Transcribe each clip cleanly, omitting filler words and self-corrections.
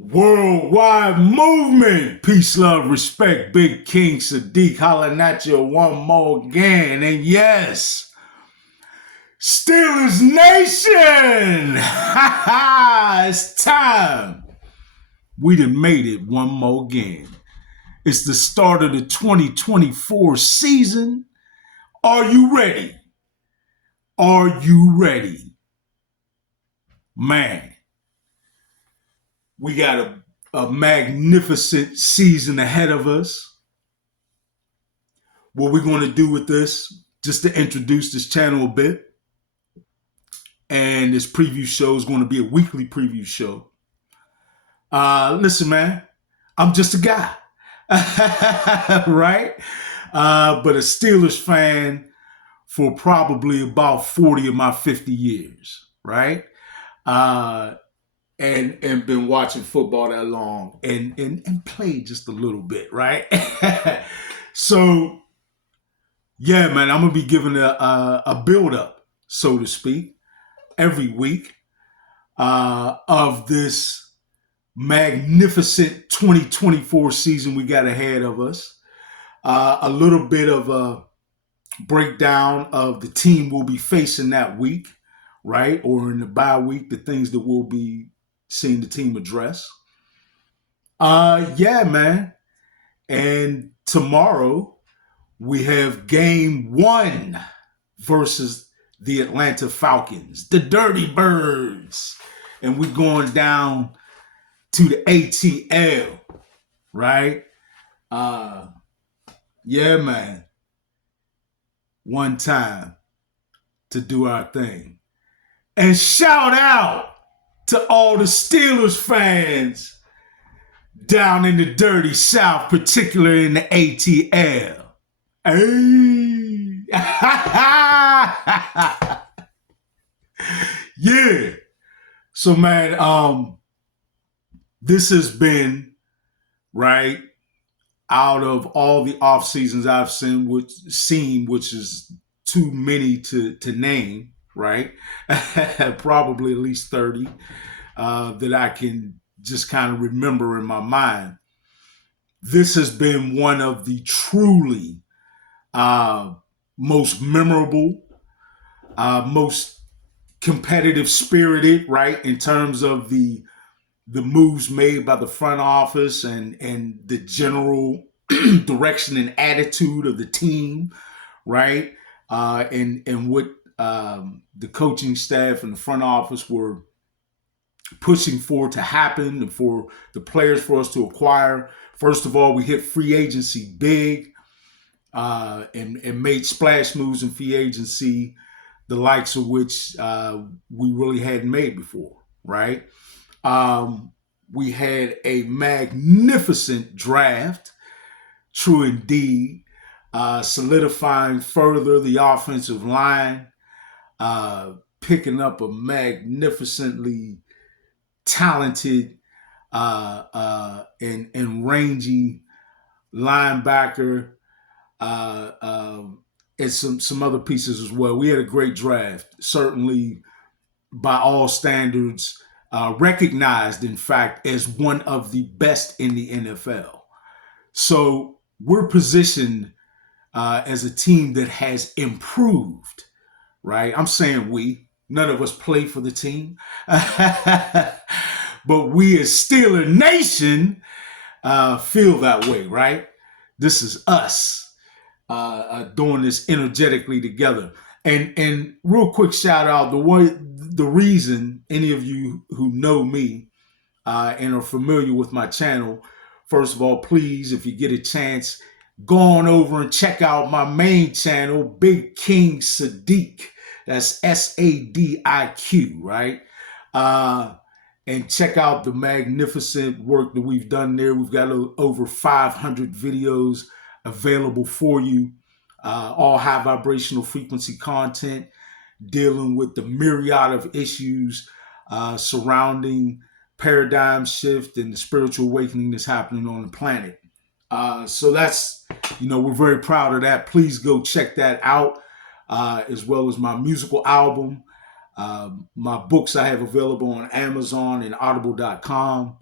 Worldwide movement. Peace, love, respect. Big King Sadiq hollering at you one more again. And yes, Steelers Nation. It's time. We done made it one more again. It's the start of the 2024 season. Are you ready? Are you ready? Man, we got a magnificent season ahead of us. What we're going to do with this, just to introduce this channel a bit, and this preview show is going to be a weekly preview show. Listen, man, I'm just a guy, right? But a Steelers fan for probably about 40 of my 50 years, right? And been watching football that long and played just a little bit, right? So, yeah, man, I'm gonna be giving a build up, so to speak, every week of this magnificent 2024 season we got ahead of us. A little bit of a breakdown of the team we'll be facing that week, right? Or in the bye week, the things that we'll be seeing the team address. Yeah, man. And tomorrow we have game 1 versus the Atlanta Falcons, the Dirty Birds. And we're going down to the ATL, right? Yeah, man. One time to do our thing. And shout out to all the Steelers fans down in the dirty South, particularly in the ATL. Hey. Yeah. So, man, this has been, right, out of all the off seasons I've seen, which is too many to name, right? Probably at least 30 that I can just kind of remember in my mind. This has been one of the truly most memorable, most competitive spirited, right, in terms of the moves made by the front office and the general direction and attitude of the team, right? And what the coaching staff and the front office were pushing for to happen and for the players for us to acquire. First of all, we hit free agency big and made splash moves in free agency, the likes of which we really hadn't made before, right? We had a magnificent draft, true indeed, solidifying further the offensive line, picking up a magnificently talented and rangy linebacker, and some other pieces as well. We had a great draft, certainly by all standards, recognized, in fact, as one of the best in the NFL. So we're positioned as a team that has improved, right? I'm saying we. None of us play for the team. But we as Steeler Nation feel that way, right? This is us doing this energetically together. And real quick shout out, the reason any of you who know me and are familiar with my channel, first of all, please, if you get a chance, go on over and check out my main channel, Big King Sadiq. That's Sadiq, right? And check out the magnificent work that we've done there. We've got over 500 videos available for you, all high vibrational frequency content, dealing with the myriad of issues surrounding paradigm shift and the spiritual awakening that's happening on the planet. So that's, we're very proud of that. Please go check that out, as well as my musical album, my books I have available on Amazon and audible.com.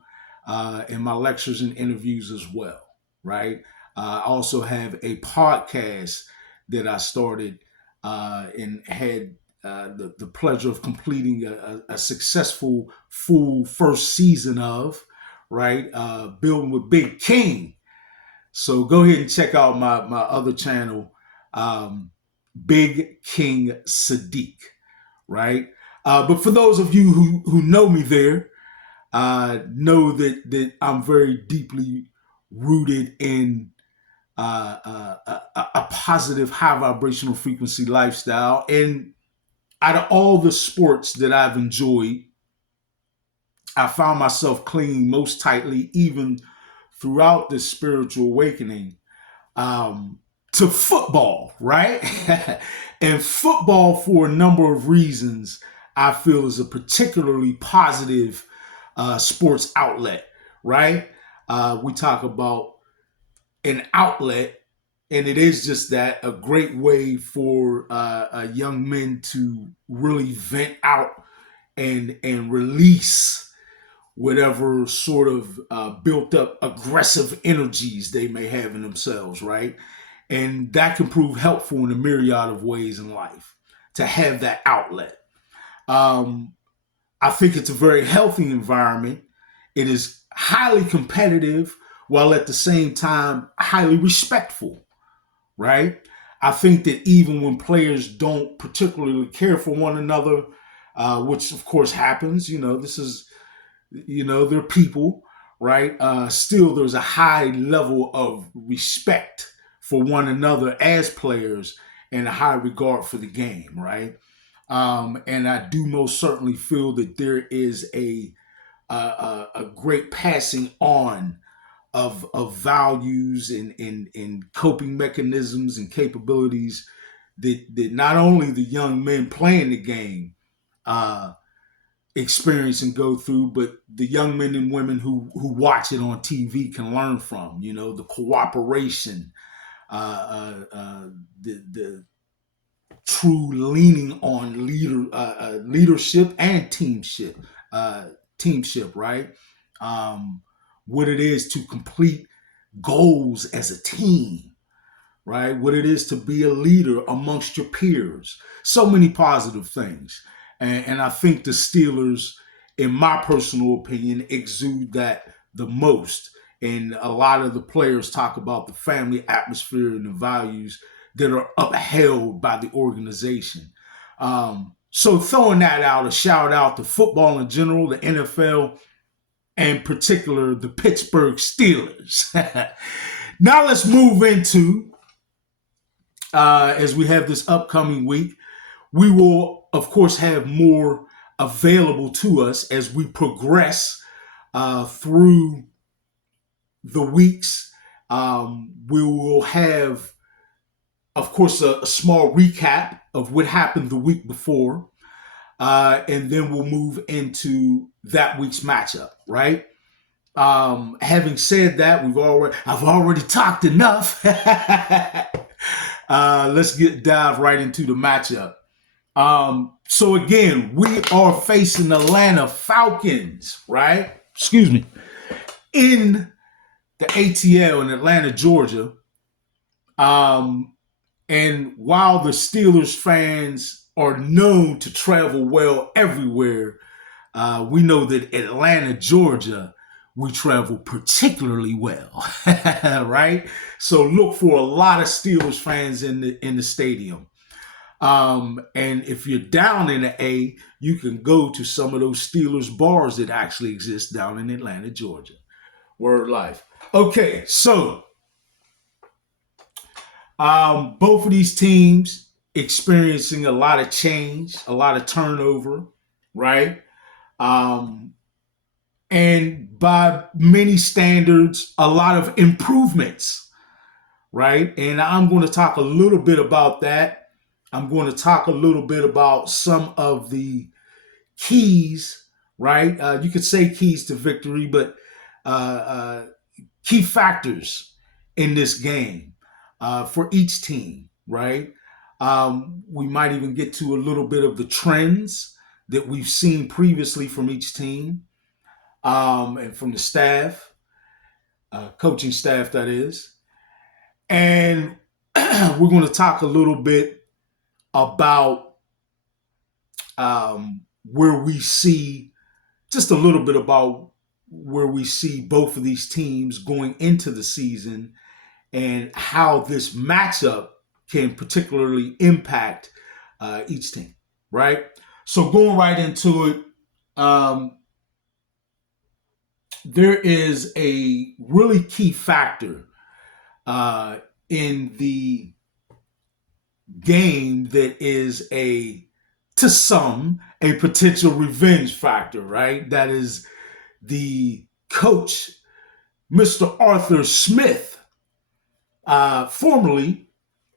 in my lectures and interviews as well, right? I also have a podcast that I started and had the pleasure of completing a successful full first season of, right? Building with Big King. So go ahead and check out my other channel, um, Big King Sadiq, right? But for those of you who know me there, know that I'm very deeply rooted in a positive, high vibrational frequency lifestyle. And out of all the sports that I've enjoyed, I found myself clinging most tightly, even throughout this spiritual awakening, um, to football, right? And football, for a number of reasons, I feel is a particularly positive sports outlet, right? We talk about an outlet, and it is just that, a great way for young men to really vent out and release whatever sort of built up aggressive energies they may have in themselves, right? And that can prove helpful in a myriad of ways in life to have that outlet. Um, I think it's a very healthy environment. It is highly competitive while at the same time highly respectful, right? I think that even when players don't particularly care for one another, which of course happens, this is, they're people, right? Still, there's a high level of respect for one another as players and a high regard for the game, right? And I do most certainly feel that there is a great passing on of values and coping mechanisms and capabilities that not only the young men playing the game uh, experience and go through, but the young men and women who watch it on TV can learn from. The cooperation, the true leaning on leadership and teamship, right? Um, what it is to complete goals as a team, right? What it is to be a leader amongst your peers. So many positive things. And I think the Steelers, in my personal opinion, exude that the most. And a lot of the players talk about the family atmosphere and the values that are upheld by the organization. So throwing that out, a shout out to football in general, the NFL, and in particular the Pittsburgh Steelers. Now let's move into, as we have this upcoming week, we will, of course, have more available to us as we progress through the weeks. We will have, of course, a small recap of what happened the week before, and then we'll move into that week's matchup, right? Having said that, I've already talked enough. Let's dive right into the matchup. So again, we are facing Atlanta Falcons, right? Excuse me, in the ATL in Atlanta, Georgia. And while the Steelers fans are known to travel well everywhere, we know that Atlanta, Georgia, we travel particularly well, right? So look for a lot of Steelers fans in the stadium. And if you're down in the A, you can go to some of those Steelers bars that actually exist down in Atlanta, Georgia. Word life. Okay, so both of these teams experiencing a lot of change, a lot of turnover, right? And by many standards, a lot of improvements, right? And I'm going to talk a little bit about that. I'm going to talk a little bit about some of the keys, right? You could say keys to victory, but key factors in this game for each team, right? We might even get to a little bit of the trends that we've seen previously from each team. and from the staff, coaching staff, that is. And we're going to talk a little bit about where we see, just a little bit about where we see both of these teams going into the season and how this matchup can particularly impact each team, right? So going right into it, there is a really key factor in the game that is to some, a potential revenge factor, right? That is the coach, Mr. Arthur Smith, formerly,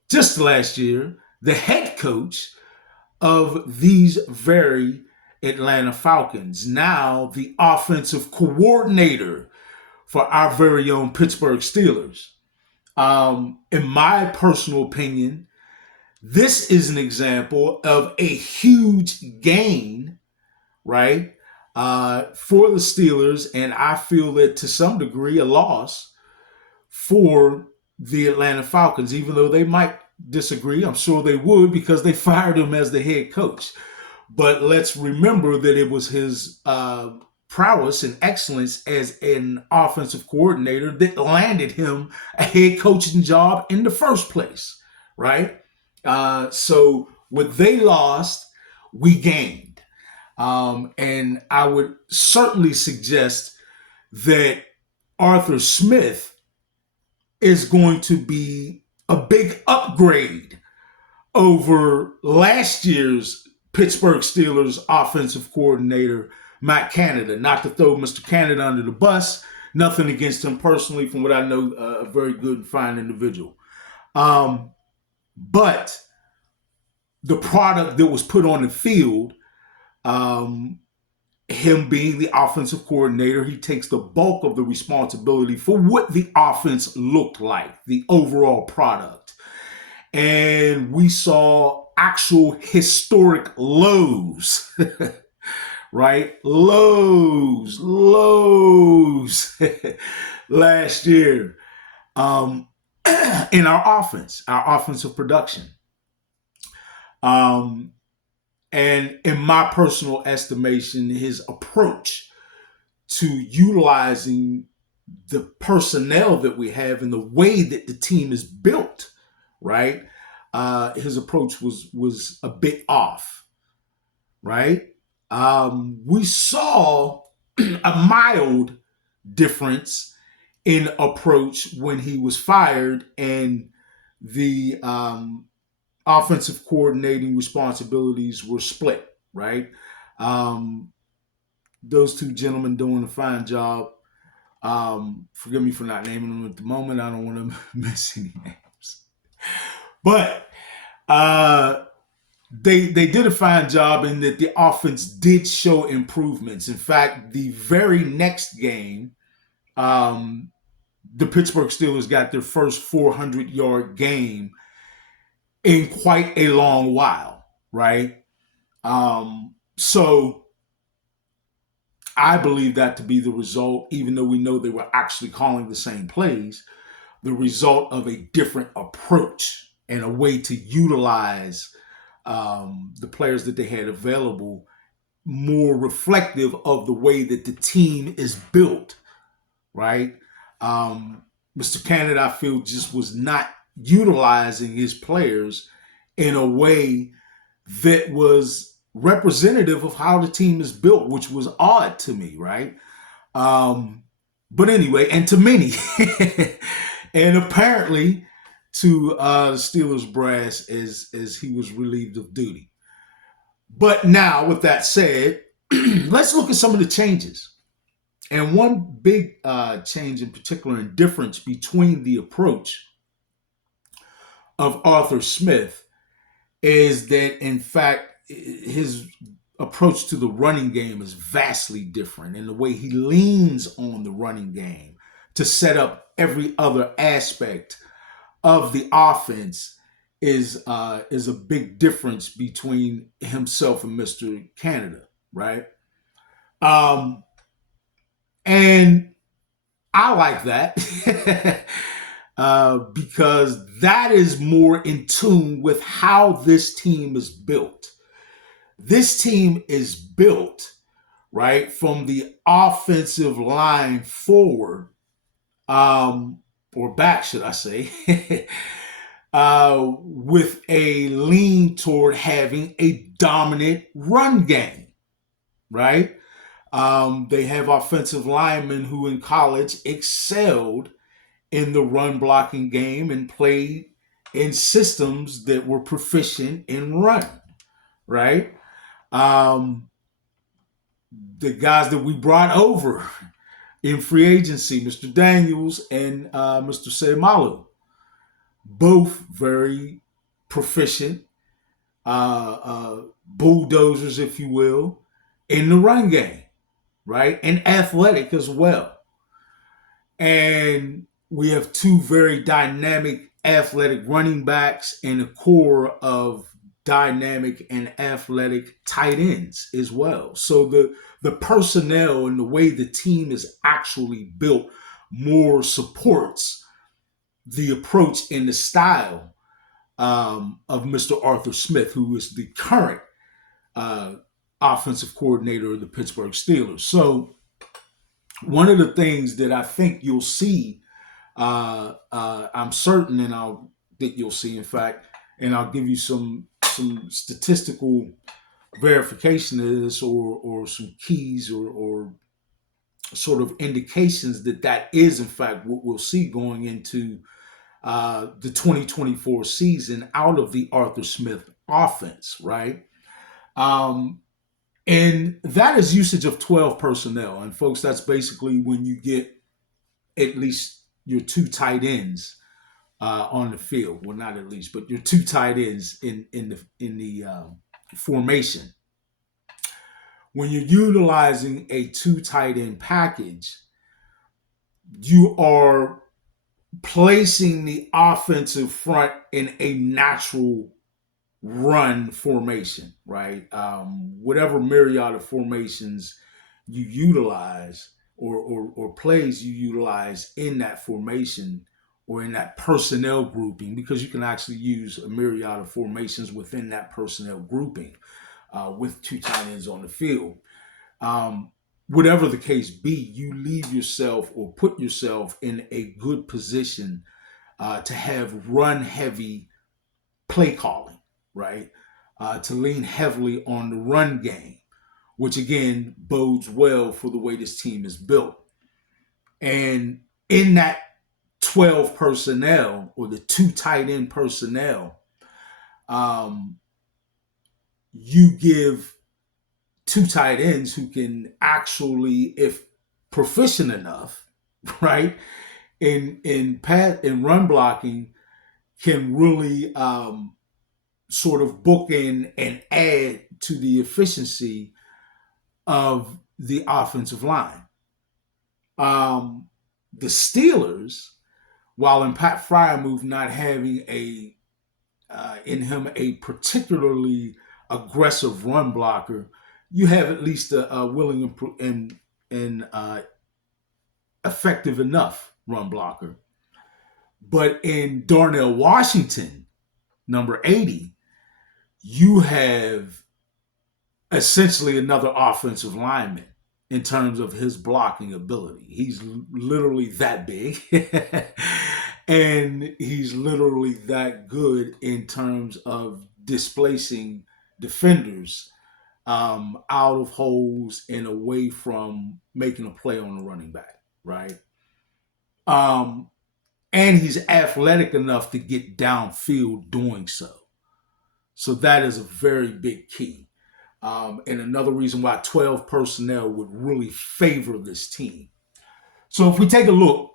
just last year, the head coach of these very Atlanta Falcons, now the offensive coordinator for our very own Pittsburgh Steelers. In my personal opinion, this is an example of a huge gain, right, for the Steelers, and I feel that to some degree a loss for the Atlanta Falcons, even though they might disagree. I'm sure they would because they fired him as the head coach. But let's remember that it was his prowess and excellence as an offensive coordinator that landed him a head coaching job in the first place, right? So what they lost, we gained. And I would certainly suggest that Arthur Smith is going to be a big upgrade over last year's Pittsburgh Steelers offensive coordinator, Matt Canada. Not to throw Mr. Canada under the bus, nothing against him personally, from what I know, a very good and fine individual. But the product that was put on the field, him being the offensive coordinator, he takes the bulk of the responsibility for what the offense looked like, the overall product. And we saw actual historic lows, right? Lows last year in our offense, our offensive production. And in my personal estimation, his approach to utilizing the personnel that we have and the way that the team is built, right? His approach was a bit off, right? We saw a mild difference in approach when he was fired and the offensive coordinating responsibilities were split, right? Those two gentlemen doing a fine job. Forgive me for not naming them at the moment. I don't want to miss any names. But they did a fine job in that the offense did show improvements. In fact, the very next game, the Pittsburgh Steelers got their first 400-yard game in quite a long while, right? So I believe that to be the result, even though we know they were actually calling the same plays, the result of a different approach and a way to utilize the players that they had available, more reflective of the way that the team is built, right? Mr. Canada, I feel, just was not utilizing his players in a way that was representative of how the team is built, which was odd to me, right? But anyway, and to many, and apparently to the Steelers brass as he was relieved of duty. But now, with that said, let's look at some of the changes. And one big change in particular and difference between the approach of Arthur Smith is that, in fact, his approach to the running game is vastly different, and the way he leans on the running game to set up every other aspect of the offense is a big difference between himself and Mr. Canada, right? And I like that because that is more in tune with how this team is built. This team is built, right, from the offensive line forward, or back, should I say, with a lean toward having a dominant run game, right? They have offensive linemen who in college excelled in the run blocking game and played in systems that were proficient in run, right? Um, the guys that we brought over in free agency, Mr. Daniels and Mr. Seymalu, both very proficient, bulldozers, if you will, in the run game, right? And athletic as well. And we have two very dynamic, athletic running backs and a core of dynamic and athletic tight ends as well. So the personnel and the way the team is actually built more supports the approach and the style of Mr. Arthur Smith, who is the current uh, offensive coordinator of the Pittsburgh Steelers. So one of the things that I think you'll see, I'm certain, that you'll see, in fact, and I'll give you some statistical verification of this, or some keys, or sort of indications that is in fact what we'll see going into the 2024 season out of the Arthur Smith offense, right? Um, and that is usage of 12 personnel. And folks, that's basically when you get at least your two tight ends on the field. Well, not at least, but your two tight ends in the formation. When you're utilizing a two tight end package, you are placing the offensive front in a natural run formation, right? Whatever myriad of formations you utilize, or plays you utilize in that formation or in that personnel grouping, because you can actually use a myriad of formations within that personnel grouping with two tight ends on the field. Um, Whatever the case be, you leave yourself or put yourself in a good position to have run heavy play calling, right? To lean heavily on the run game, which again bodes well for the way this team is built. And in that 12 personnel, or the two tight end personnel, um, you give two tight ends who can actually, if proficient enough, right, in run blocking, can really sort of bookend and add to the efficiency of the offensive line. The Steelers, while in Pat Fryermuth not having in him a particularly aggressive run blocker, you have at least a willing and effective enough run blocker. But in Darnell Washington, number 80, you have essentially another offensive lineman in terms of his blocking ability. He's literally that big. And he's literally that good in terms of displacing defenders out of holes and away from making a play on the running back, right? Um, and he's athletic enough to get downfield doing so. So that is a very big key. And another reason why 12 personnel would really favor this team. So if we take a look,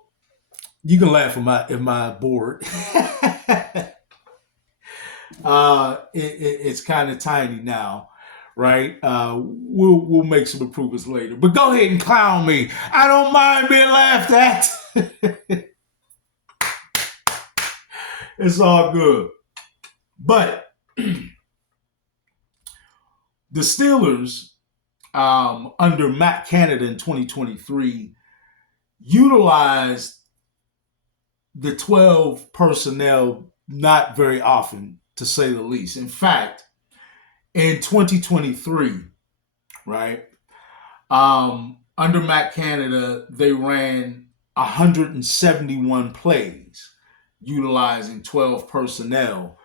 you can laugh at my board. It's kind of tiny now, right? We'll make some improvements later. But go ahead and clown me. I don't mind being laughed at. It's all good. But the Steelers, under Matt Canada in 2023, utilized the 12 personnel not very often, to say the least. In fact, in 2023, right, under Matt Canada, they ran 171 plays utilizing 12 personnel,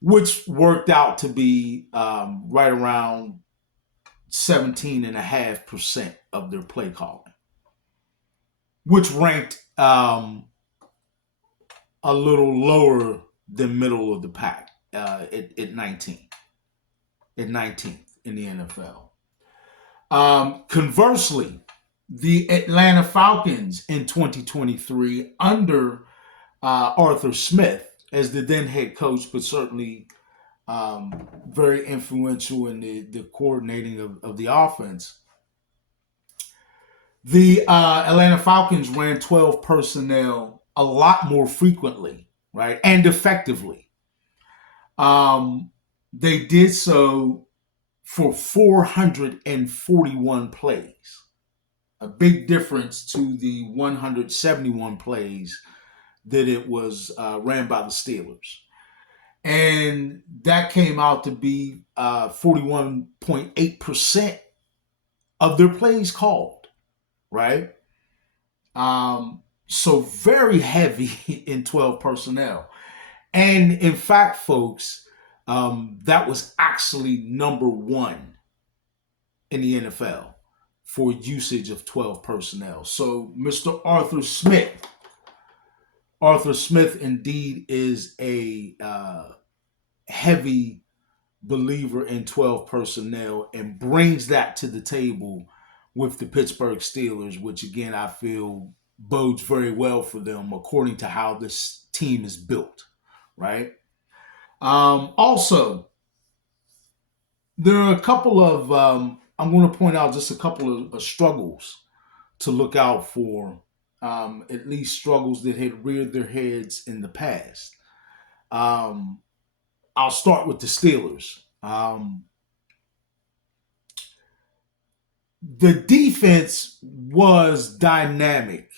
which worked out to be right around 17.5% of their play calling, which ranked a little lower than middle of the pack at 19, at 19th in the NFL. Conversely, the Atlanta Falcons in 2023 under Arthur Smith as the then head coach, but certainly very influential in the coordinating of the offense. The Atlanta Falcons ran 12 personnel a lot more frequently, right, and effectively. They did so for 441 plays, a big difference to the 171 plays that it was ran by the Steelers. And that came out to be 41.8% of their plays called, right? So very heavy in 12 personnel. And in fact, folks, that was actually number one in the NFL for usage of 12 personnel. So Mr. Arthur Smith indeed is a heavy believer in 12 personnel and brings that to the table with the Pittsburgh Steelers, which again I feel bodes very well for them according to how this team is built, right? Also, there are a couple of, I'm going to point out just a couple of struggles to look out for, at least struggles that had reared their heads in the past. I'll start with the Steelers. The defense was dynamic.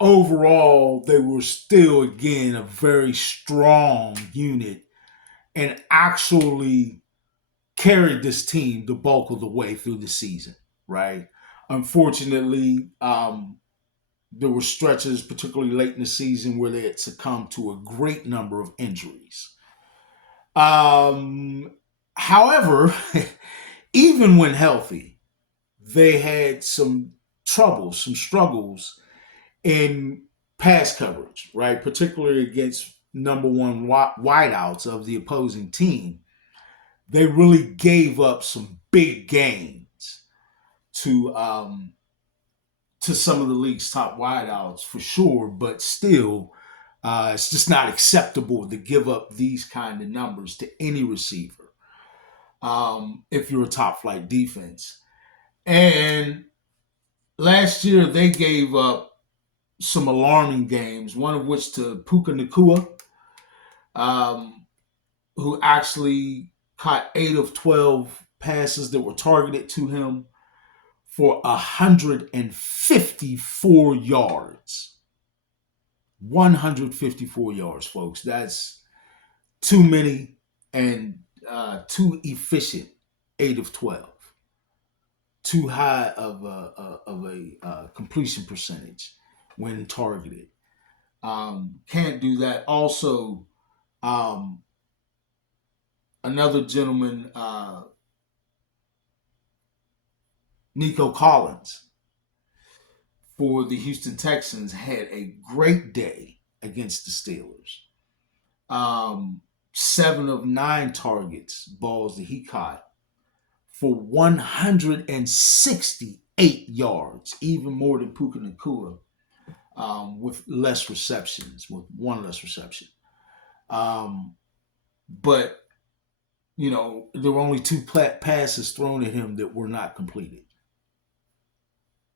Overall, they were still, again, a very strong unit and actually carried this team the bulk of the way through the season, right? Unfortunately, there were stretches, particularly late in the season, where they had succumbed to a great number of injuries. However, even when healthy, they had some troubles, some struggles in pass coverage, right? Particularly against number one wideouts of the opposing team. They really gave up some big gains to some of the league's top wideouts for sure, but still, it's just not acceptable to give up these kind of numbers to any receiver if you're a top flight defense. And last year they gave up some alarming games, one of which to Puka Nacua, who actually caught 8 of 12 passes that were targeted to him for 154 yards. 154 yards, folks. That's too many and too efficient. 8 of 12. Too high of a completion percentage when targeted. Can't do that. Also, another gentleman, Nico Collins, for the Houston Texans, had a great day against the Steelers. 7 of 9 targets, balls that he caught, for 168 yards, even more than Puka Nacua, with less receptions, with one less reception. But, you know, there were only 2 passes thrown at him that were not completed.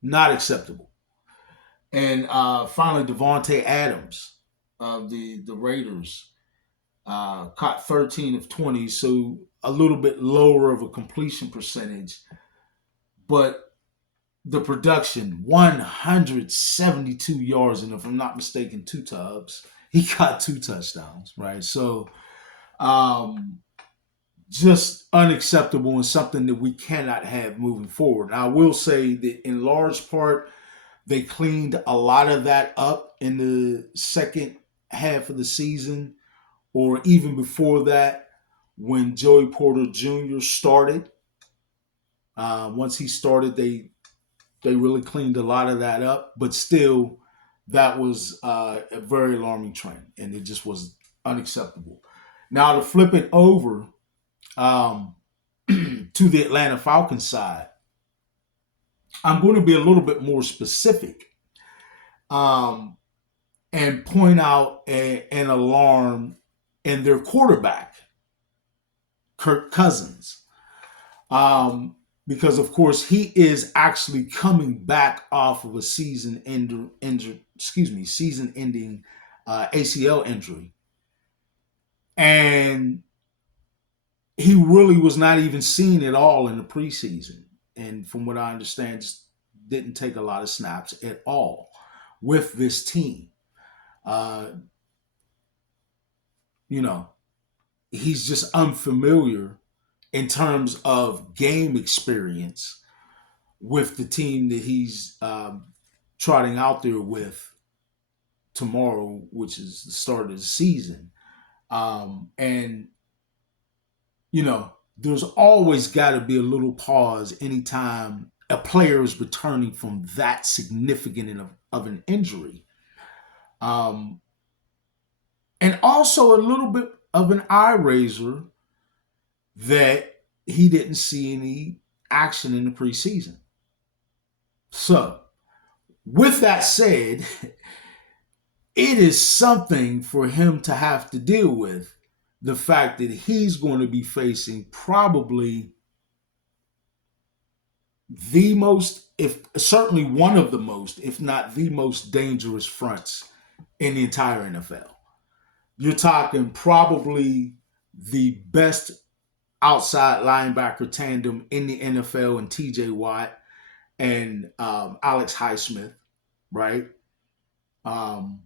Not acceptable. And finally, Devontae Adams of the Raiders caught 13 of 20, so a little bit lower of a completion percentage, but the production, 172 yards, and if I'm not mistaken, two tubs. He got two touchdowns, right? So, um, just unacceptable and something that we cannot have moving forward. Now, I will say that in large part, they cleaned a lot of that up in the second half of the season, or even before that, when Joey Porter Jr. started. Once he started, they really cleaned a lot of that up, but still, that was a very alarming trend, and it just was unacceptable. Now to flip it over um, to the Atlanta Falcons side, I'm going to be a little bit more specific um, and point out an alarm in their quarterback, Kirk Cousins. Because of course he is actually coming back off of a season-ending ACL injury, and he really was not even seen at all in the preseason. And from what I understand, just didn't take a lot of snaps at all with this team. Uh, you know, he's just unfamiliar in terms of game experience with the team that he's trotting out there with tomorrow, which is the start of the season. And, there's always got to be a little pause anytime a player is returning from that significant of an injury. Um, and also a little bit of an eye raiser that he didn't see any action in the preseason. So, with that said, it is something for him to have to deal with the fact that he's going to be facing probably the most, if certainly one of the most, if not the most dangerous fronts in the entire NFL. You're talking probably the best outside linebacker tandem in the NFL and TJ Watt and Alex Highsmith, right? Um,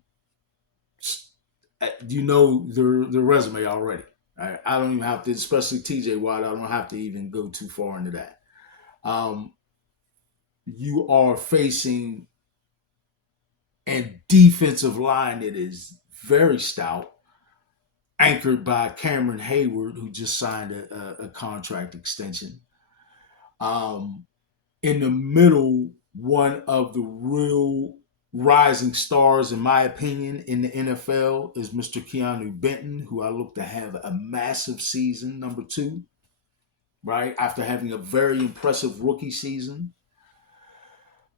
you know their resume already. I don't even have to, especially TJ Watt. I don't have to even go too far into that. Um, you are facing a defensive line that is very stout, anchored by Cameron Hayward, who just signed a contract extension. Um, in the middle, one of the real rising stars, in my opinion, in the NFL is Mr. Keanu Benton, who I look to have a massive season, number two, right? After having a very impressive rookie season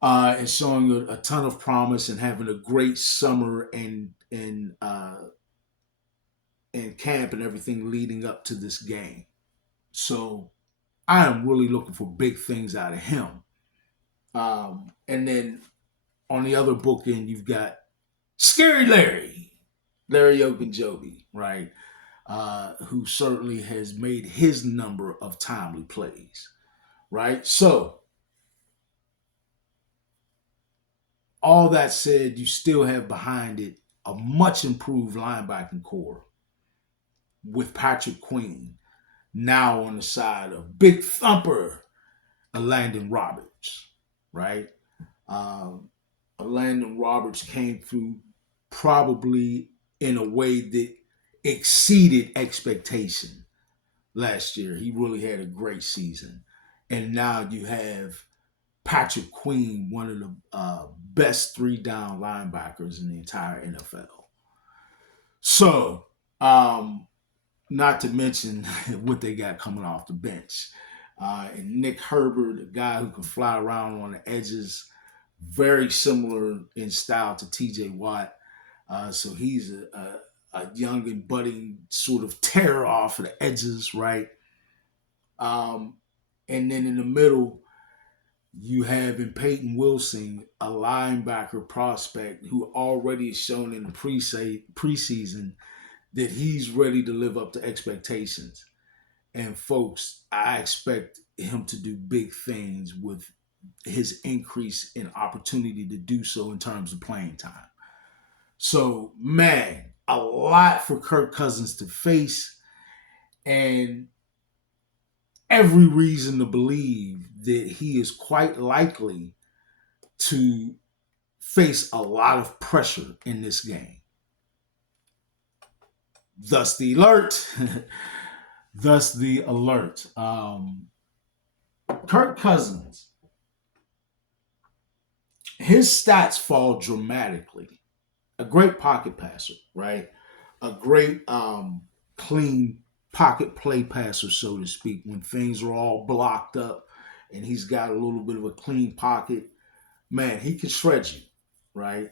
and showing a ton of promise and having a great summer and camp and everything leading up to this game. So I am really looking for big things out of him. And then on the other bookend, you've got Scary Larry Ogunjobi, right? Who certainly has made his number of timely plays, right? So, all that said, you still have behind it a much improved linebacking core with Patrick Queen now on the side of Big Thumper Landon Roberts, right? Um, Landon Roberts came through probably in a way that exceeded expectation last year. He really had a great season. And now you have Patrick Queen, one of the best three down linebackers in the entire NFL. So, not to mention what they got coming off the bench. And Nick Herbert, a guy who can fly around on the edges, very similar in style to TJ Watt. So he's a young and budding sort of terror off of the edges, right? And then in the middle, you have in Peyton Wilson, a linebacker prospect who already has shown in the preseason that he's ready to live up to expectations. And folks, I expect him to do big things with his increase in opportunity to do so in terms of playing time. So, man, a lot for Kirk Cousins to face, and every reason to believe that he is quite likely to face a lot of pressure in this game. Thus the alert. Thus the alert. Kirk Cousins, his stats fall dramatically. A great pocket passer, right? A great clean pocket play passer, so to speak, when things are all blocked up and he's got a little bit of a clean pocket. Man, he can shred you, right?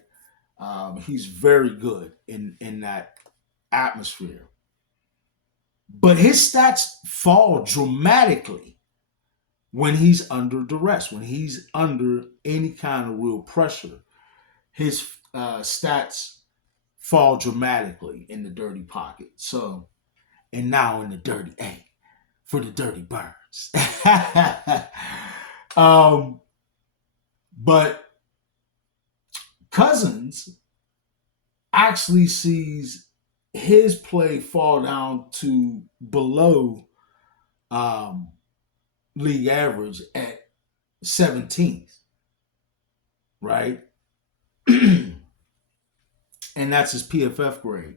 He's very good in that atmosphere. But his stats fall dramatically when he's under duress, when he's under any kind of real pressure. His stats fall dramatically in the dirty pocket. So, and now in the dirty A for the dirty birds. um, but Cousins actually sees his play fall down to below um, league average at 17th, right? And that's his PFF grade,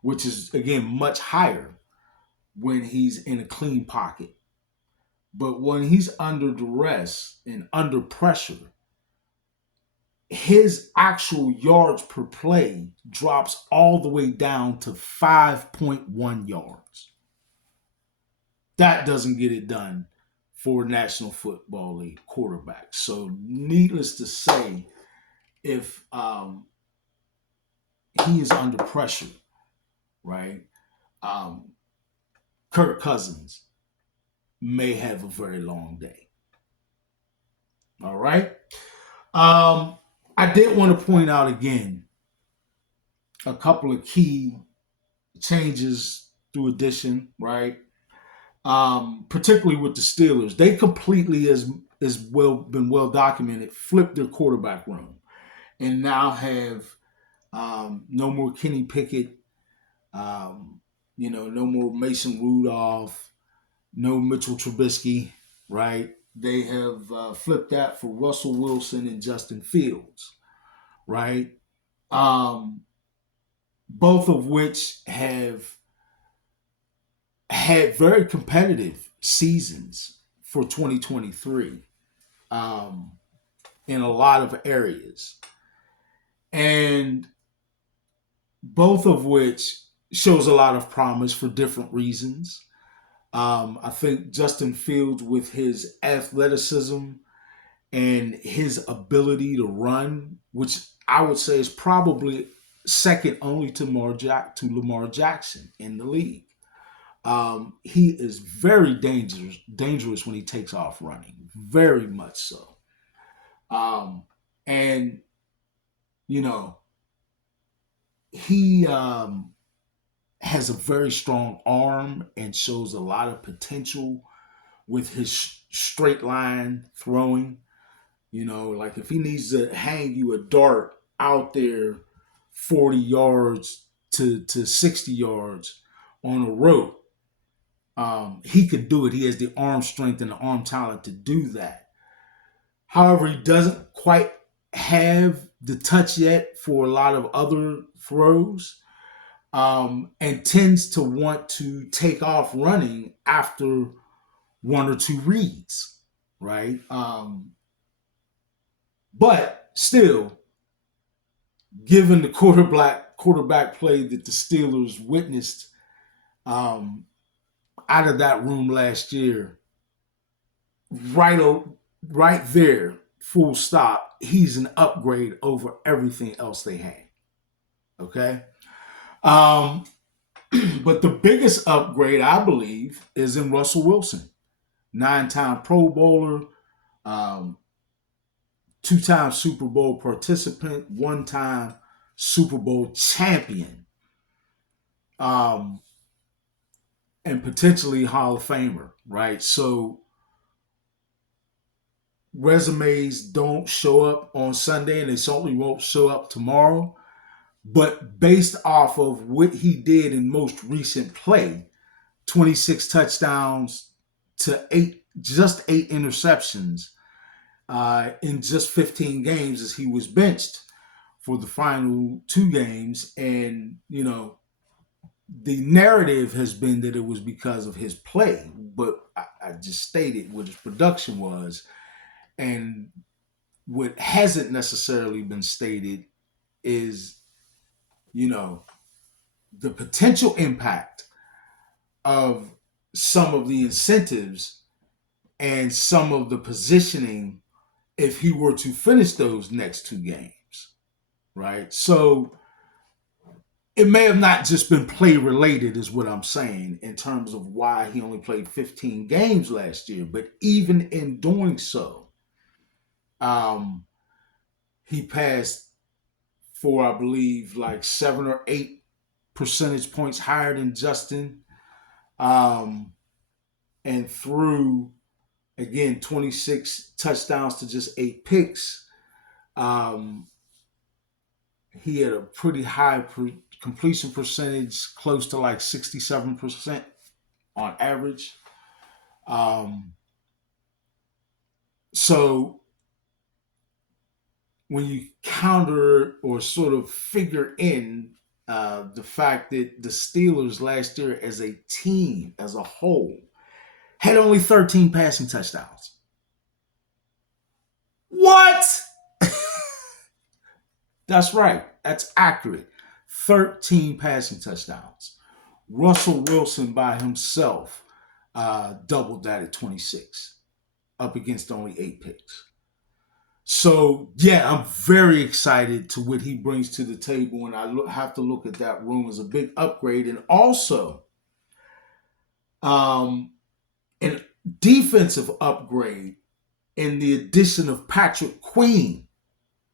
which is, again, much higher when he's in a clean pocket. But when he's under duress and under pressure, his actual yards per play drops all the way down to 5.1 yards. That doesn't get it done for National Football League quarterbacks. So, needless to say, if he is under pressure, right, Kirk Cousins may have a very long day. All right. I did want to point out again a couple of key changes through addition, right? Particularly with the Steelers, they completely, as well been well documented, flipped their quarterback room and now have no more Kenny Pickett, no more Mason Rudolph, no Mitchell Trubisky, right? They have flipped that for Russell Wilson and Justin Fields, right? Um, both of which have had very competitive seasons for 2023 in a lot of areas. And both of which shows a lot of promise for different reasons. I think Justin Fields, with his athleticism and his ability to run, which I would say is probably second only to Lamar Jackson in the league. He is very dangerous when he takes off running, very much so. And he has a very strong arm and shows a lot of potential with his straight line throwing. Like if he needs to hang you a dart out there 40 yards to 60 yards on a rope, he could do it. He has the arm strength and the arm talent to do that. However, he doesn't quite have the touch yet for a lot of other throws, and tends to want to take off running after one or two reads, right? But still, given the quarterback play that the Steelers witnessed out of that room last year, right there, full stop, he's an upgrade over everything else they had. Okay? But the biggest upgrade, I believe, is in Russell Wilson. 9-time Pro Bowler, 2-time Super Bowl participant, 1-time Super Bowl champion, and potentially Hall of Famer, right? So resumes don't show up on Sunday, and they certainly won't show up tomorrow. But based off of what he did in most recent play, 26 touchdowns to just eight interceptions in just 15 games, as he was benched for the final two games. And, the narrative has been that it was because of his play, but I just stated what his production was. And what hasn't necessarily been stated is, you know, the potential impact of some of the incentives and some of the positioning if he were to finish those next two games, right? So it may have not just been play related, is what I'm saying, in terms of why he only played 15 games last year. But even in doing so, um, he passed for, I believe, like 7 or 8 percentage points higher than Justin, um, and threw again 26 touchdowns to just 8 picks. Um, he had a pretty high completion percentage, close to like 67% on average. Um, so when you counter or sort of figure in the fact that the Steelers last year as a team, as a whole, had only 13 passing touchdowns. What? That's right. That's accurate. 13 passing touchdowns. Russell Wilson by himself doubled that at 26, up against only 8 picks. So, yeah, I'm very excited to what he brings to the table, and I have to look at that room as a big upgrade. And also, um, an defensive upgrade in the addition of Patrick Queen,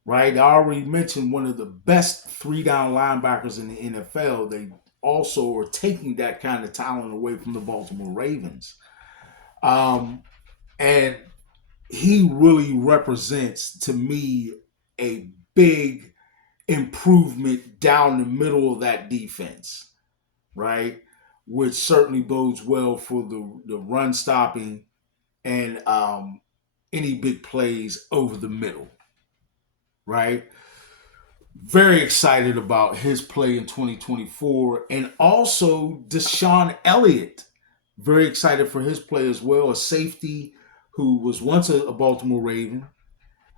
right? I already mentioned one of the best three-down linebackers in the NFL. They also are taking that kind of talent away from the Baltimore Ravens. And he really represents, to me, a big improvement down the middle of that defense, right? Which certainly bodes well for the run stopping and any big plays over the middle, right? Very excited about his play in 2024. And also Deshaun Elliott, very excited for his play as well, a safety who was once a Baltimore Raven,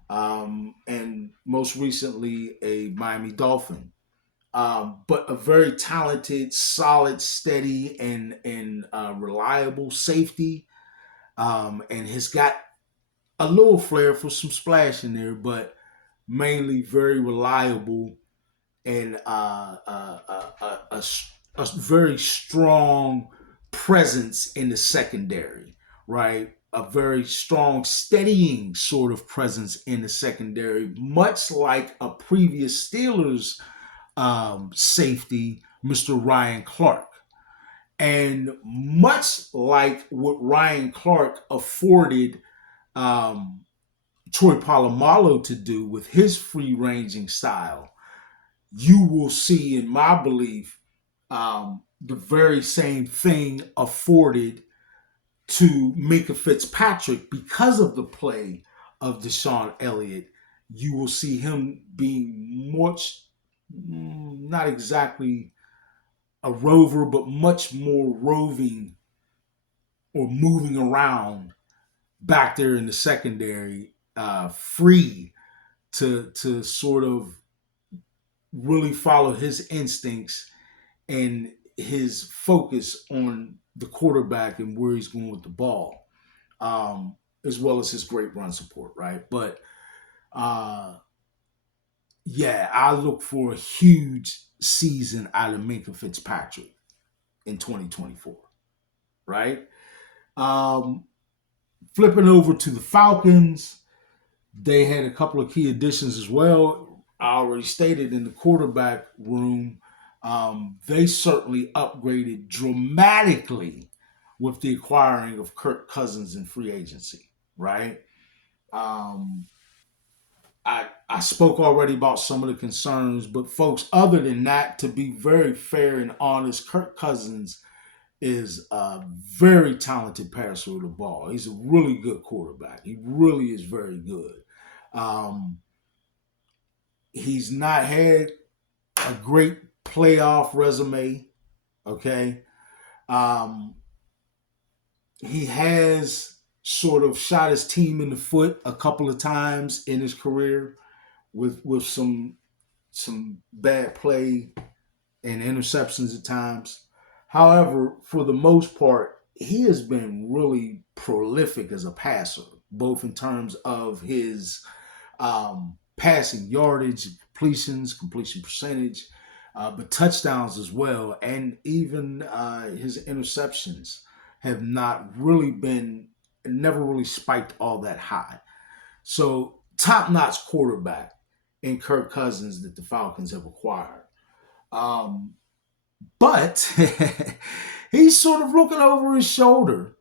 and most recently a Miami Dolphin. But a very talented, solid, steady, and reliable safety, and has got a little flair for some splash in there, but mainly very reliable and a very strong presence in the secondary, right? A very strong, steadying sort of presence in the secondary, much like a previous Steelers safety, Mr. Ryan Clark. And much like what Ryan Clark afforded Troy Polamalu to do with his free-ranging style, you will see, in my belief, the very same thing afforded to Minka Fitzpatrick because of the play of Deshaun Elliott. You will see him being much, not exactly a rover, but much more roving or moving around back there in the secondary, free to sort of really follow his instincts and his focus on the quarterback and where he's going with the ball, as well as his great run support, right? But yeah, I look for a huge season out of Minka Fitzpatrick in 2024, right? Um, Flipping over to the Falcons, they had a couple of key additions as well. I already stated in the quarterback room, they certainly upgraded dramatically with the acquiring of Kirk Cousins in free agency, right? Um, I spoke already about some of the concerns, but folks, other than that, to be very fair and honest, Kirk Cousins is a very talented passer of the ball. He's a really good quarterback. He really is very good. Um, he's not had a great playoff resume. Okay. Um, he has sort of shot his team in the foot a couple of times in his career with some bad play and interceptions at times. However, for the most part, he has been really prolific as a passer, both in terms of his passing yardage, completion percentage, but touchdowns as well, and even his interceptions have not really been, never really spiked all that high. So, top notch quarterback in Kirk Cousins that the Falcons have acquired. Um, but he's sort of looking over his shoulder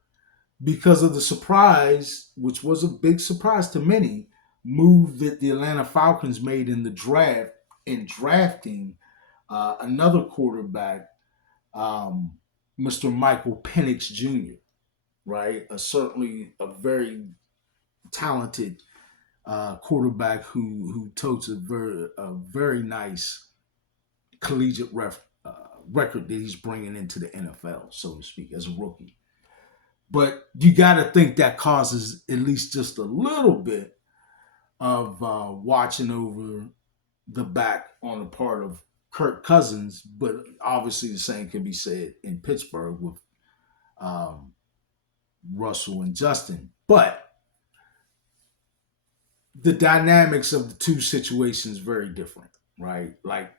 because of the surprise, which was a big surprise to many, move that the Atlanta Falcons made in the draft in drafting another quarterback, um, Mr. Michael Penix Jr., right? Certainly a very talented quarterback who totes a very nice collegiate record that he's bringing into the NFL, so to speak, as a rookie. But you got to think that causes at least just a little bit of watching over the back on the part of Kirk Cousins. But obviously, the same can be said in Pittsburgh with um, Russell and Justin. But the dynamics of the two situations very different, right? Like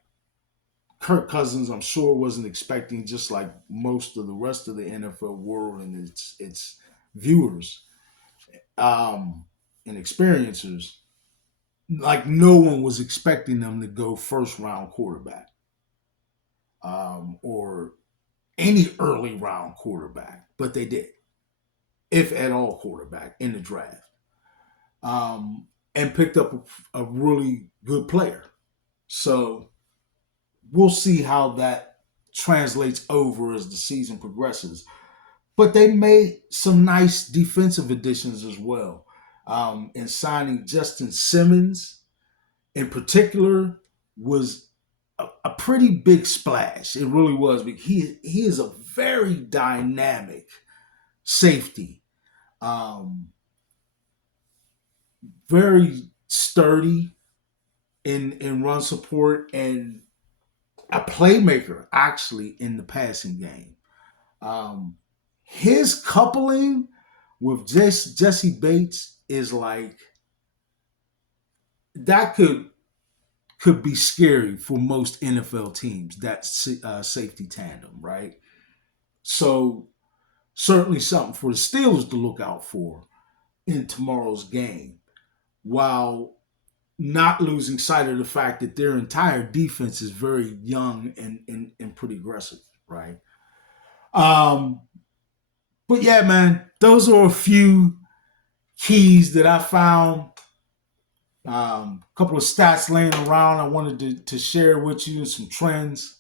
Kirk Cousins, I'm sure wasn't expecting, just like most of the rest of the NFL world and its viewers um, and experiencers, like no one was expecting them to go first round quarterback or any early round quarterback, but they did, if at all, quarterback in the draft, and picked up a really good player. So we'll see how that translates over as the season progresses. But they made some nice defensive additions as well. In signing Justin Simmons, in particular, was a pretty big splash. It really was. But he is a very dynamic safety, um, very sturdy in run support, and a playmaker actually in the passing game. Um, his coupling with Jesse Bates is like that could be scary for most NFL teams. That safety tandem, right? So certainly something for the Steelers to look out for in tomorrow's game, while not losing sight of the fact that their entire defense is very young and pretty aggressive, right? Um, but yeah, man, those are a few keys that I found. A couple of stats laying around I wanted to share with you and some trends.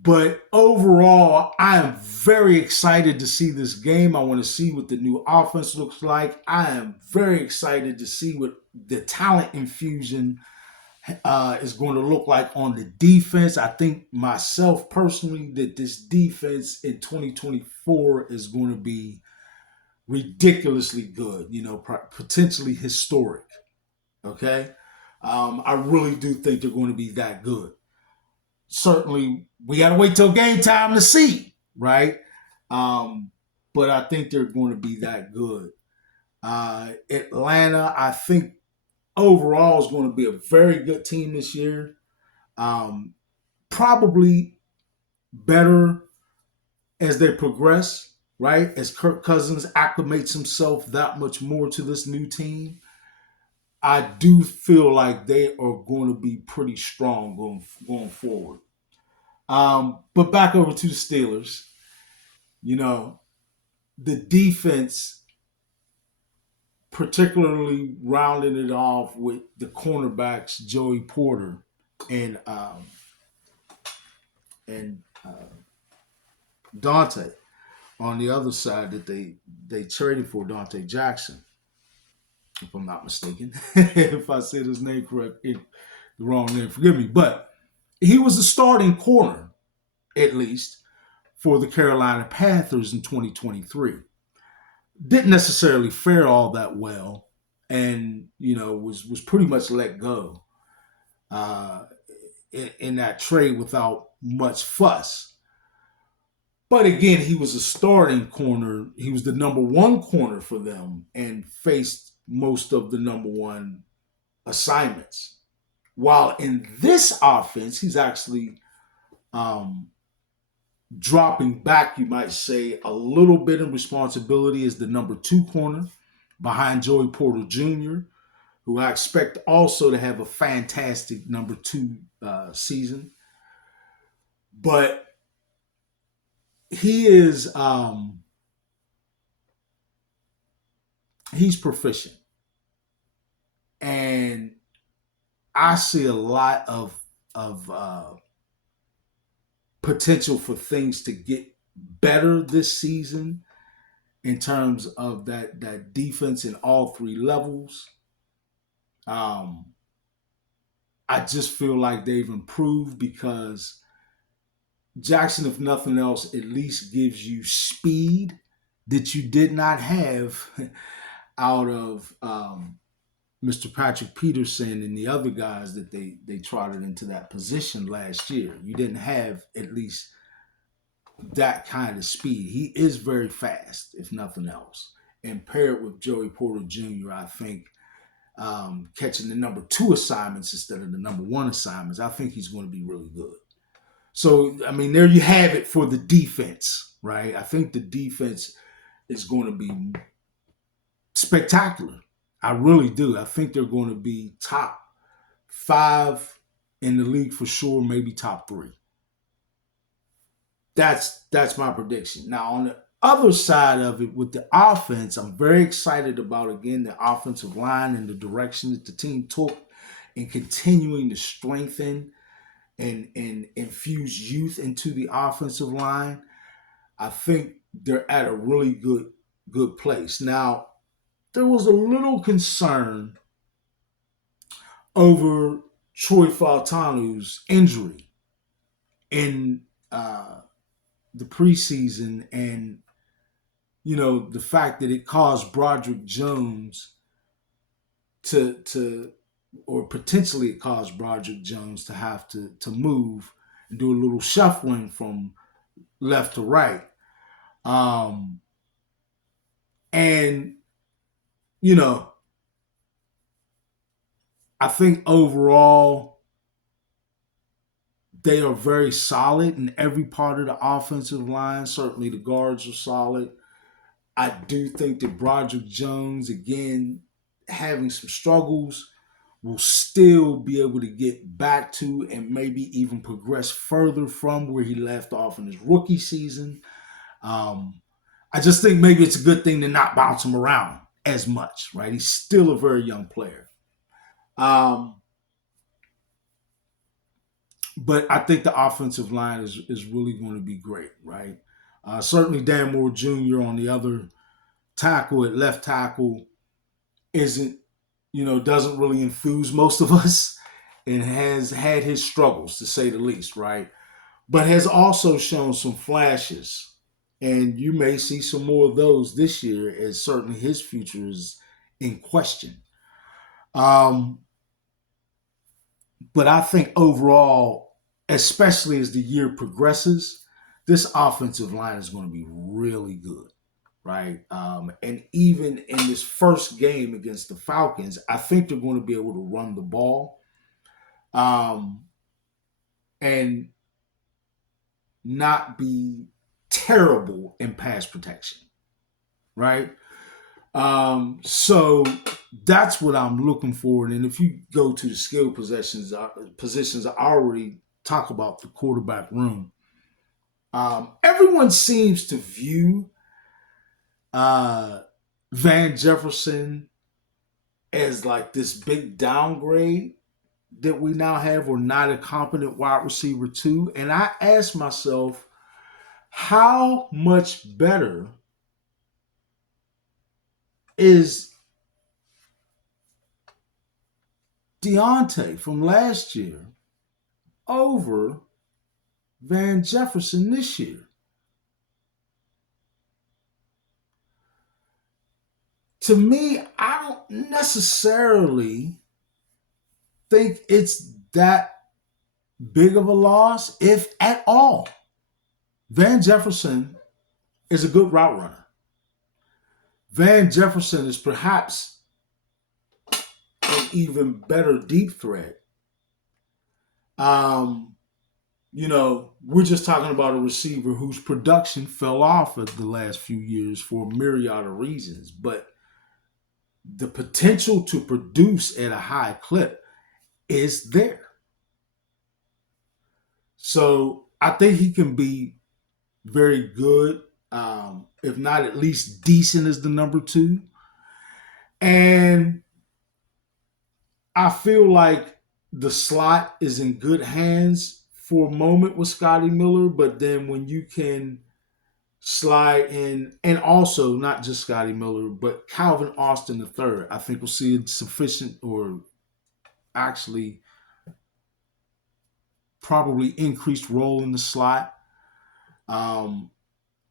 But overall, I am very excited to see this game. I want to see what the new offense looks like. I am very excited to see what the talent infusion is going to look like on the defense. I think myself personally that this defense in 2024 is going to be ridiculously good, potentially historic. Okay. I really do think they're going to be that good. Certainly, we got to wait till game time to see, right? Um, but I think they're going to be that good. Atlanta, I think overall is going to be a very good team this year. Um, Probably better as they progress, right? As Kirk Cousins acclimates himself that much more to this new team. I do feel like they are going to be pretty strong going forward. But back over to the Steelers, you know, the defense particularly rounding it off with the cornerbacks Joey Porter and Dante on the other side that they traded for Dante Jackson, if I'm not mistaken. If I said his name correct, the wrong name, forgive me. But he was the starting corner, at least, for the Carolina Panthers in 2023. Didn't necessarily fare all that well, and was pretty much let go uh, in that trade without much fuss. But again, he was a starting corner. He was the number one corner for them and faced most of the number one assignments. While in this offense, he's actually um, dropping back, you might say, a little bit in responsibility as the number two corner behind Joey Porter Jr., who I expect also to have a fantastic number two season. But he is he's proficient, and I see a lot of potential for things to get better this season in terms of that defense in all three levels. Um, I just feel like they've improved because Jackson, if nothing else, at least gives you speed that you did not have out of Mr. Patrick Peterson and the other guys that they trotted into that position last year. You didn't have at least that kind of speed. He is very fast, if nothing else. And paired with Joey Porter Jr., I think catching the number two assignments instead of the number one assignments, I think he's going to be really good. So, I mean, there you have it for the defense, right? I think the defense is going to be spectacular. I really do. I think they're going to be top five in the league for sure, maybe top three. That's my prediction. Now, on the other side of it, with the offense, I'm very excited about again the offensive line and the direction that the team took in continuing to strengthen and infuse youth into the offensive line. I think they're at a really good place. Now, there was a little concern over Troy Faltanu's injury in the preseason, and the fact that it caused Broderick Jones to or potentially it caused Broderick Jones to have to move and do a little shuffling from left to right. Um, and you know, I think overall they are very solid in every part of the offensive line. Certainly the guards are solid. I do think that Broderick Jones, again, having some struggles, will still be able to get back to and maybe even progress further from where he left off in his rookie season. Um, I just think maybe it's a good thing to not bounce him around as much, right? He's still a very young player. Um, but I think the offensive line is really going to be great, right? Certainly Dan Moore Jr. on the other tackle at left tackle isn't, doesn't really enthuse most of us and has had his struggles to say the least, right? But has also shown some flashes. And you may see some more of those this year as certainly his future is in question. Um, but I think overall, especially as the year progresses, this offensive line is going to be really good, right? And even in this first game against the Falcons, I think they're going to be able to run the ball um, and not be terrible in pass protection, right? So that's what I'm looking for. And if you go to the skill positions, I already talk about the quarterback room. Everyone seems to view Van Jefferson as like this big downgrade that we now have, or not a competent wide receiver two. And I ask myself, how much better is Deontay from last year over Van Jefferson this year? To me, I don't necessarily think it's that big of a loss, if at all. Van Jefferson is a good route runner. Van Jefferson is perhaps an even better deep threat. Um, we're just talking about a receiver whose production fell off of the last few years for a myriad of reasons, but the potential to produce at a high clip is there. So I think he can be very good, if not at least decent as the number two. And I feel like the slot is in good hands for a moment with Scotty Miller, but then when you can slide in, and also not just Scotty Miller, but Calvin Austin III, I think we'll see a sufficient, or actually probably increased role in the slot, and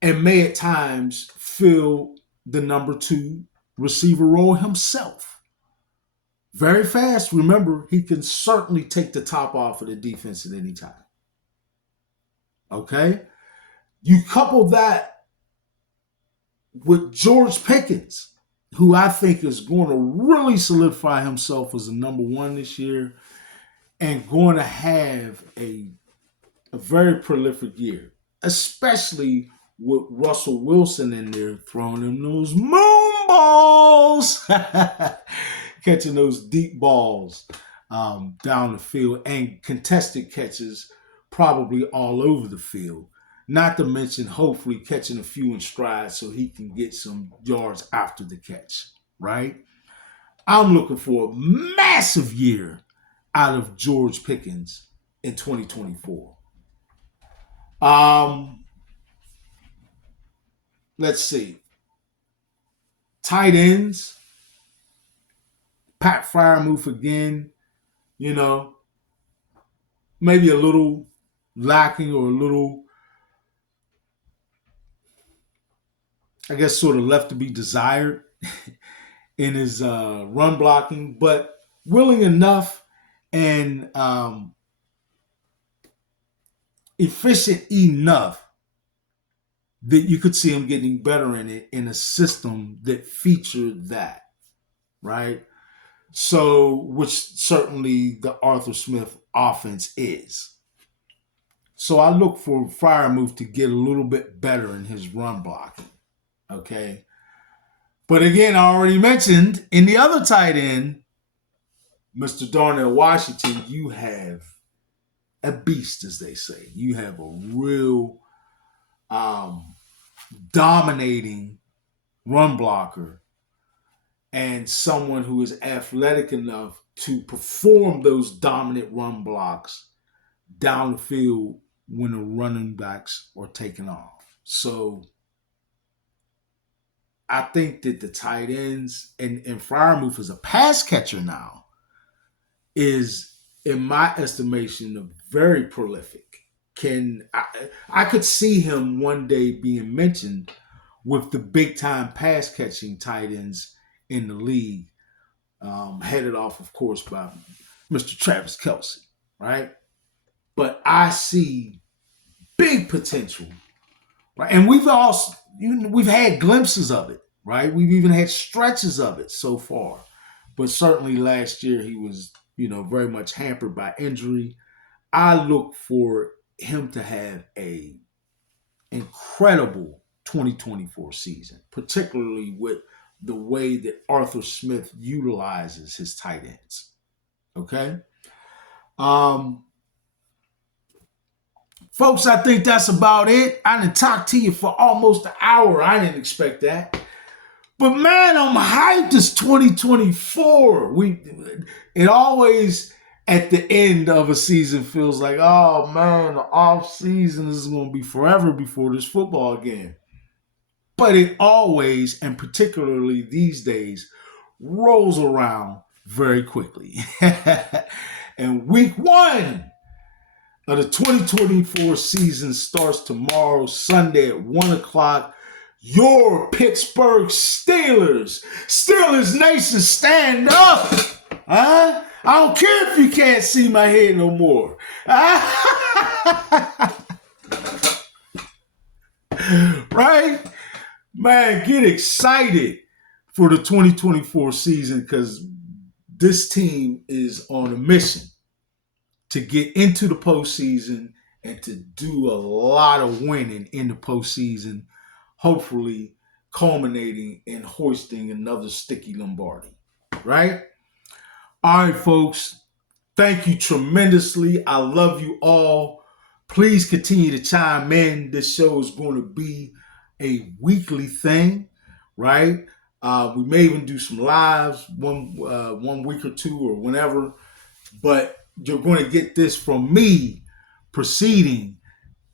may at times fill the number two receiver role himself. Very fast. Remember, he can certainly take the top off of the defense at any time. Okay? You couple that with George Pickens, who I think is going to really solidify himself as a number one this year and going to have a very prolific year, especially with Russell Wilson in there throwing him those moon balls, catching those deep balls down the field, and contested catches probably all over the field. Not to mention, hopefully, catching a few in stride so he can get some yards after the catch, right? I'm looking for a massive year out of George Pickens in 2024. Let's see. Tight ends. Pat Freiermuth again. Maybe a little lacking, or a little, I guess, sort of left to be desired in his run blocking, but willing enough and efficient enough that you could see him getting better in it, in a system that featured that, right? So, which certainly the Arthur Smith offense is. So I look for Freiermuth to get a little bit better in his run blocking, okay? But again, I already mentioned, in the other tight end, Mr. Darnell Washington, you have a beast, as they say. You have a real dominating run blocker, and someone who is athletic enough to perform those dominant run blocks down the field when the running backs are taking off. So I think that the tight ends, and Freiermuth is a pass catcher now, is, in my estimation, very prolific. I could see him one day being mentioned with the big time pass catching tight ends in the league, headed off, of course, by Mr. Travis Kelce, right? But I see big potential, right? And we've had glimpses of it, right? We've even had stretches of it so far, but certainly last year he was, very much hampered by injury. I look for him to have a incredible 2024 season, particularly with the way that Arthur Smith utilizes his tight ends. Okay? Folks, I think that's about it. I didn't talk to you for almost an hour. I didn't expect that. But man, I'm hyped. It's 2024. It always at the end of a season feels like, oh man, the off season is going to be forever before this football game. But it always, and particularly these days, rolls around very quickly. And week one of the 2024 season starts tomorrow, Sunday at 1 o'clock. Your Pittsburgh Steelers. Steelers Nation, stand up. Huh? I don't care if you can't see my head no more. Right? Man, get excited for the 2024 season because this team is on a mission to get into the postseason and to do a lot of winning in the postseason, hopefully culminating in hoisting another sticky Lombardi, right? All right, folks, thank you tremendously. I love you all. Please continue to chime in. This show is going to be a weekly thing, right? We may even do some lives one week or two or whenever, but you're going to get this from me preceding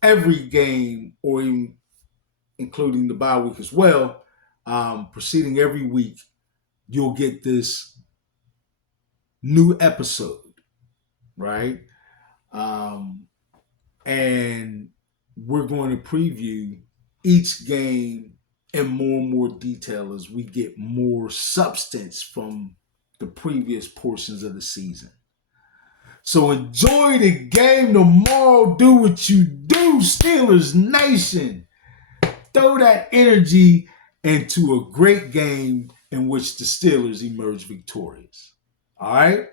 every game, or even including the bye week as well. Preceding every week, you'll get this new episode, right? And we're going to preview each game in more and more detail as we get more substance from the previous portions of the season. So enjoy the game tomorrow. Do what you do, Steelers Nation. Throw that energy into a great game in which the Steelers emerge victorious. All right?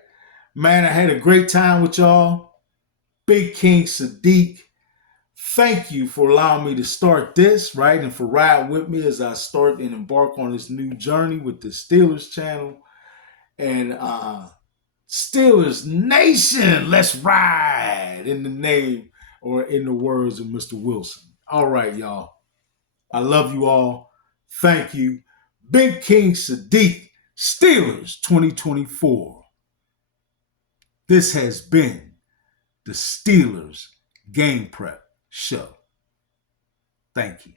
Man, I had a great time with y'all. Big King Sadiq, thank you for allowing me to start this, right? And for riding with me as I start and embark on this new journey with the Steelers channel. And Steelers Nation, let's ride in the name or in the words of Mr. Wilson. All right, y'all. I love you all. Thank you. Big King Sadiq, Steelers 2024. This has been the Steelers Game Prep Show. Thank you.